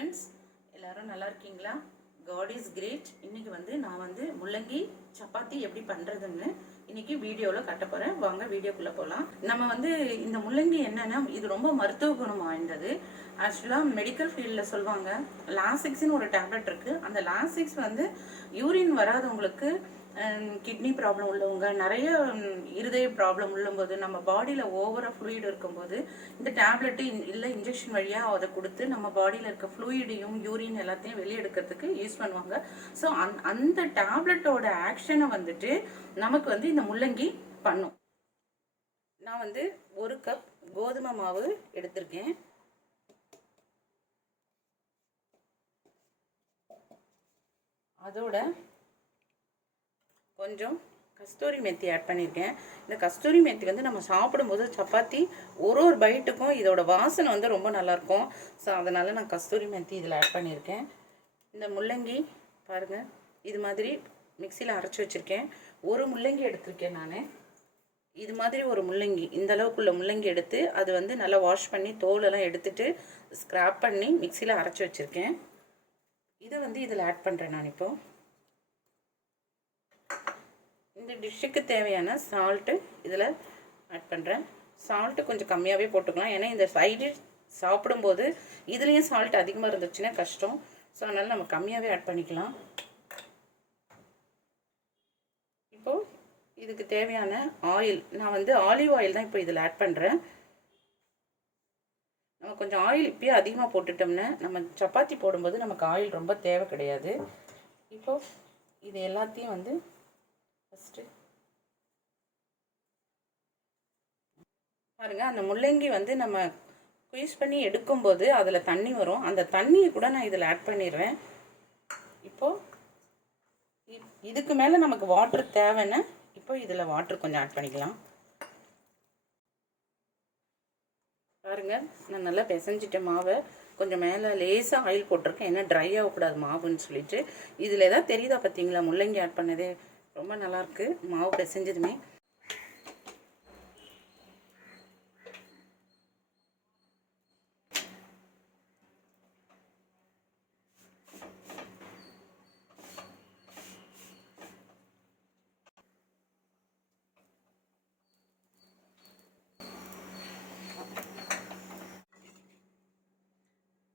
Friends, எல்லாரும் நல்லா இருக்கீங்களா? God is great. இன்னைக்கு நான் முள்ளங்கி சப்பாத்தி எப்படி பண்ணுறதுன்னு இன்னைக்கு வீடியோவில் கட்ட போகிறேன். வாங்க வீடியோக்குள்ளே போகலாம். நம்ம இந்த முள்ளங்கி என்னென்னா, இது ரொம்ப மருத்துவ குணம் வாய்ந்தது. ஆக்சுவலாக மெடிக்கல் ஃபீல்டில் சொல்லுவாங்க, லாசிக்ஸ்னு ஒரு டேப்லெட் இருக்குது. அந்த லாசிக்ஸ் யூரின் வராதவங்களுக்கு, கிட்னி ப்ராப்ளம் உள்ளவங்க, நிறைய இருதய ப்ராப்ளம் உள்ளபோது, நம்ம பாடியில் ஓவராக ஃப்ளூயிட் இருக்கும்போது இந்த டேப்லெட்டு இல்லை இன்ஜெக்ஷன் வழியாக அதை கொடுத்து நம்ம பாடியில் இருக்க ஃப்ளூயிடையும் யூரின் எல்லாத்தையும் வெளியெடுக்கிறதுக்கு யூஸ் பண்ணுவாங்க. ஸோ அந்த டேப்லெட்டோட ஆக்ஷனை நமக்கு இந்த முள்ளங்கி பண்ணும். நான் 1 கப் கோதுமை மாவு எடுத்திருக்கேன். அதோட கொஞ்சம் கஸ்தூரி மெத்தி ஆட் பண்ணியிருக்கேன். இந்த கஸ்தூரி மெத்தி நம்ம சாப்பிடும்போது சப்பாத்தி ஒரு பைட்டுக்கும் இதோட வாசனை ரொம்ப நல்லாயிருக்கும். ஸோ அதனால் நான் கஸ்தூரி மெத்தி இதில் ஆட் பண்ணியிருக்கேன். இந்த முள்ளங்கி பாருங்கள், இது மாதிரி மிக்சியில் அரைச்சி வச்சுருக்கேன். ஒரு முள்ளங்கி எடுத்திருக்கேன் நான். இது மாதிரி ஒரு முள்ளங்கி, இந்த அளவுக்குள்ள முள்ளங்கி எடுத்து அது நல்லா வாஷ் பண்ணி தோலெல்லாம் எடுத்துட்டு ஸ்க்ராப் பண்ணி மிக்சியில் அரைச்சி வச்சுருக்கேன். இதை இதில் ஆட் பண்ணுறேன் நான். இப்போது இந்த டிஷ்ஷுக்கு தேவையான சால்ட்டு இதில் ஆட் பண்ணுறேன். சால்ட்டு கொஞ்சம் கம்மியாகவே போட்டுக்கலாம், ஏன்னா இந்த சைடு சாப்பிடும்போது இதுலேயும் சால்ட் அதிகமாக இருந்துச்சுன்னா கஷ்டம். ஸோ அதனால் நம்ம கம்மியாகவே ஆட் பண்ணிக்கலாம். இப்போது இதுக்கு தேவையான ஆயில், நான் ஆலிவ் ஆயில் தான் இப்போ இதில் ஆட் பண்ணுறேன். நம்ம கொஞ்சம் ஆயில் இப்போயே அதிகமாக போட்டுட்டோம்னா நம்ம சப்பாத்தி போடும்போது நமக்கு ஆயில் ரொம்ப தேவை கிடையாது. இப்போது இது எல்லாத்தையும் ஃபஸ்ட்டு பாருங்கள், அந்த முள்ளங்கி நம்ம குயிஸ் பண்ணி எடுக்கும்போது அதில் தண்ணி வரும். அந்த தண்ணியை கூட நான் இதில் ஆட் பண்ணிடுறேன். இப்போது இதுக்கு மேலே நமக்கு வாட்ரு தேவைன்னு இப்போ இதில் வாட்ரு கொஞ்சம் ஆட் பண்ணிக்கலாம். பாருங்கள், நான் நல்லா பிசைஞ்சிட்டேன் மாவை. கொஞ்சம் மேலே லேசாக ஆயில் போட்டிருக்கேன், ஏன்னா ட்ரை ஆகக்கூடாது மாவுன்னு சொல்லிட்டு. இதில் எதாவது தெரியுதா பார்த்தீங்களா? முள்ளங்கி ஆட் பண்ணதே ரொம்ப நல்லாயிருக்கு மாவு பிசைஞ்சதுமே.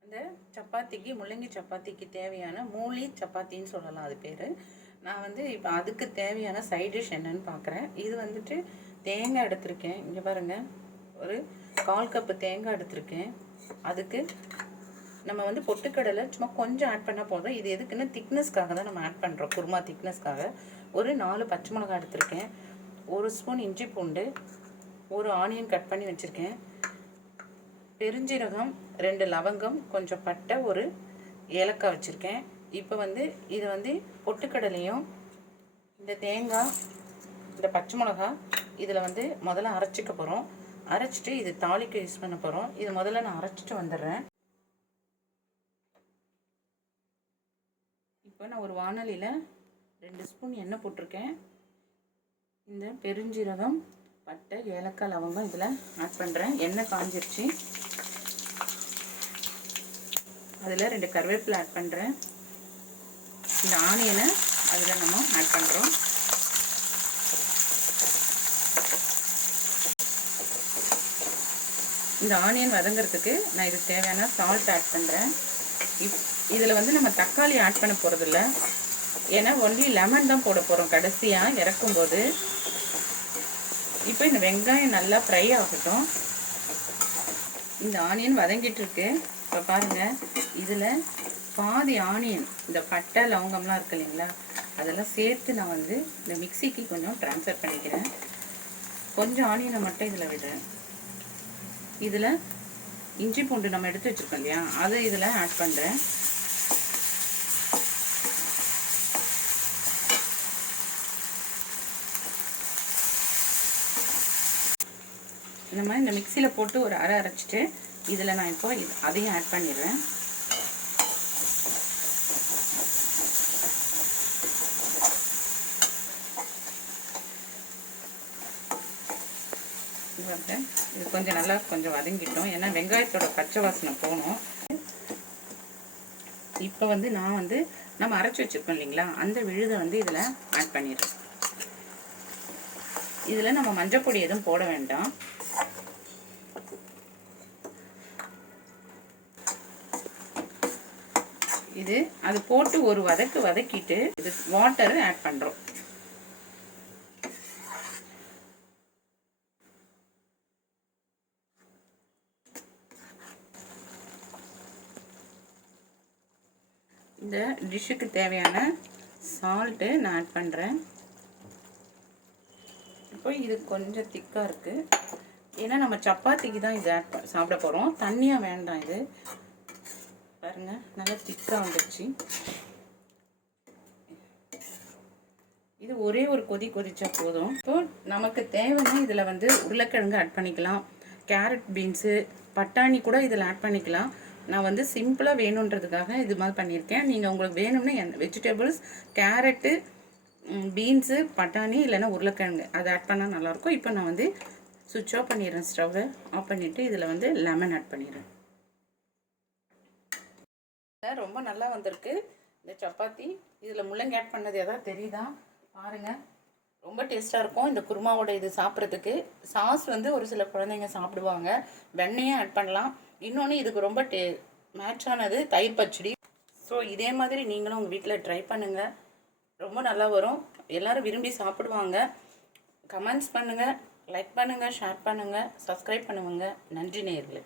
இந்த சப்பாத்திக்கு, முள்ளங்கி சப்பாத்திக்கு தேவையான மூலி சப்பாத்தின்னு சொல்லலாம் அது பேர். நான் இப்போ அதுக்கு தேவையான சைட் டிஷ் என்னன்னு பார்க்குறேன். இது தேங்காய் எடுத்திருக்கேன். இங்கே பாருங்கள், ஒரு 1/4 கப்பு தேங்காய் எடுத்திருக்கேன். அதுக்கு நம்ம பொட்டுக்கடலை சும்மா கொஞ்சம் ஆட் பண்ணால் போதும். இது எதுக்குன்னு திக்னஸ்க்காக தான் நம்ம ஆட் பண்ணுறோம், குருமா திக்னஸ்க்காக. ஒரு 4 பச்சை மிளகாய் எடுத்திருக்கேன். 1 ஸ்பூன் இஞ்சி பூண்டு, ஒரு ஆனியன் கட் பண்ணி வச்சுருக்கேன். பெருஞ்சீரகம், 2 லவங்கம், கொஞ்சம் பட்டை, ஒரு ஏலக்காய் வச்சுருக்கேன். இப்போ இது பொட்டுக்கடலையும் இந்த தேங்காய், இந்த பச்சை மிளகா இதில் முதல்ல அரைச்சிக்க போகிறோம். அரைச்சிட்டு இது தாளிக்க யூஸ் பண்ண போகிறோம். இது முதல்ல நான் அரைச்சிட்டு வந்துடுறேன். இப்போ நான் ஒரு வாணலியில் 2 ஸ்பூன் எண்ணெய் போட்டிருக்கேன். இந்த பெருஞ்சீரகம், பட்டை, ஏலக்காய், லவங்கம் இதில் ஆட் பண்ணுறேன். எண்ணெய் காஞ்சிருச்சு. அதில் 2 கருவேப்பிலை ஆட் பண்ணுறேன். இந்த ஆனியனை அதில் நம்ம ஆட் பண்ணுறோம். இந்த ஆனியன் வதங்கிறதுக்கு நான் இதுக்கு தேவையான சால்ட் ஆட் பண்ணுறேன். இதில் நம்ம தக்காளி ஆட் பண்ண போகிறதில்ல, ஏன்னா ஒன்லி லெமன் தான் போட போகிறோம் கடைசியாக இறக்கும்போது. இப்போ இந்த வெங்காயம் நல்லா ஃப்ரை ஆகட்டும். இந்த ஆனியன் வதங்கிட்டுருக்கு. இப்போ பாருங்கள், இதில் பாதி ஆனியன், இந்த பட்டை லவங்கம்லாம் இருக்கு இல்லைங்களா, அதெல்லாம் சேர்த்து நான் இந்த மிக்சிக்கு கொஞ்சம் ட்ரான்ஸ்ஃபர் பண்ணிக்கிறேன். கொஞ்சம் ஆனியனை மட்டும் இதில் விடுறேன். இதில் இஞ்சி பூண்டு நம்ம எடுத்து வச்சுருக்கோம் இல்லையா, அதை இதில் ஆட் பண்ணுறேன். நம்ம இந்த மிக்சியில் போட்டு ஒரு அரை அரைச்சிட்டு இதில் நான் இப்போ அதையும் ஆட் பண்ணிடுறேன். இது கொஞ்சம் நல்லா கொஞ்சம் வதங்கிட்டோம், ஏன்னா வெங்காயத்தோட பச்சை வாசனை போகணும். இப்போ வந்து நான் வந்து நம்ம அரைச்சி வச்சுருக்கோம் இல்லைங்களா, அந்த விழுதை வந்து இதில் ஆட் பண்ணிடுறேன். இதில் நம்ம மஞ்சள் பொடி எதுவும் போட வேண்டாம். இது அது போட்டு ஒரு வதக்கிட்டு இது வாட்டர் ஆட் பண்ணுறோம். இந்த டிஷ்ஷுக்கு தேவையான சால்ட்டு நான் ஆட் பண்ணுறேன். இப்போ இது கொஞ்சம் திக்காக இருக்குது. ஏன்னா நம்ம சப்பாத்திக்கு தான் இது சாப்பிட போகிறோம். தண்ணியாக வேண்டாம். இது பாருங்கள் நல்லா திக்காக வந்துடுச்சு. இது ஒரே ஒரு கொதிச்சா போதும். இப்போ நமக்கு தேவைன்னா இதில் வந்து உருளைக்கிழங்கு ஆட் பண்ணிக்கலாம், கேரட், பீன்ஸு, பட்டாணி கூட இதில் ஆட் பண்ணிக்கலாம். நான் வந்து சிம்பிளாக வேணுன்றதுக்காக இது மாதிரி பண்ணியிருக்கேன். நீங்கள் உங்களுக்கு வேணும்னா வெஜிடபிள்ஸ், கேரட்டு, பீன்ஸு, பட்டாணி இல்லைன்னா உருளைக்கிழங்கு அதை ஆட் பண்ணால் நல்லாயிருக்கும். இப்போ நான் வந்து சுவிட்ச் ஆஃப் பண்ணிடுறேன். ஸ்டவ்வை ஆஃப் பண்ணிவிட்டு இதில் வந்து லெமன் ஆட் பண்ணிடுறேன். ரொம்ப நல்லா வந்திருக்கு இந்த சப்பாத்தி. இதில் முள்ளங்கி ஆட் பண்ணது எதாவது தெரியுதா பாருங்கள். ரொம்ப டேஸ்ட்டாக இருக்கும் இந்த குருமாவோட இது சாப்பிட்றதுக்கு. சாஸ் வந்து ஒரு சில குழந்தைங்க சாப்பிடுவாங்க, வெண்ணையும் ஆட் பண்ணலாம். இன்னொன்று இதுக்கு ரொம்ப மேட்சானது தயிர் பச்சடி. ஸோ இதே மாதிரி நீங்களும் உங்கள் வீட்டில் ட்ரை பண்ணுங்கள். ரொம்ப நல்லா வரும், எல்லோரும் விரும்பி சாப்பிடுவாங்க. கமெண்ட்ஸ் பண்ணுங்கள், லைக் பண்ணுங்கள், ஷேர் பண்ணுங்கள், சப்ஸ்கிரைப் பண்ணுவாங்க. நன்றி நேயர்களே.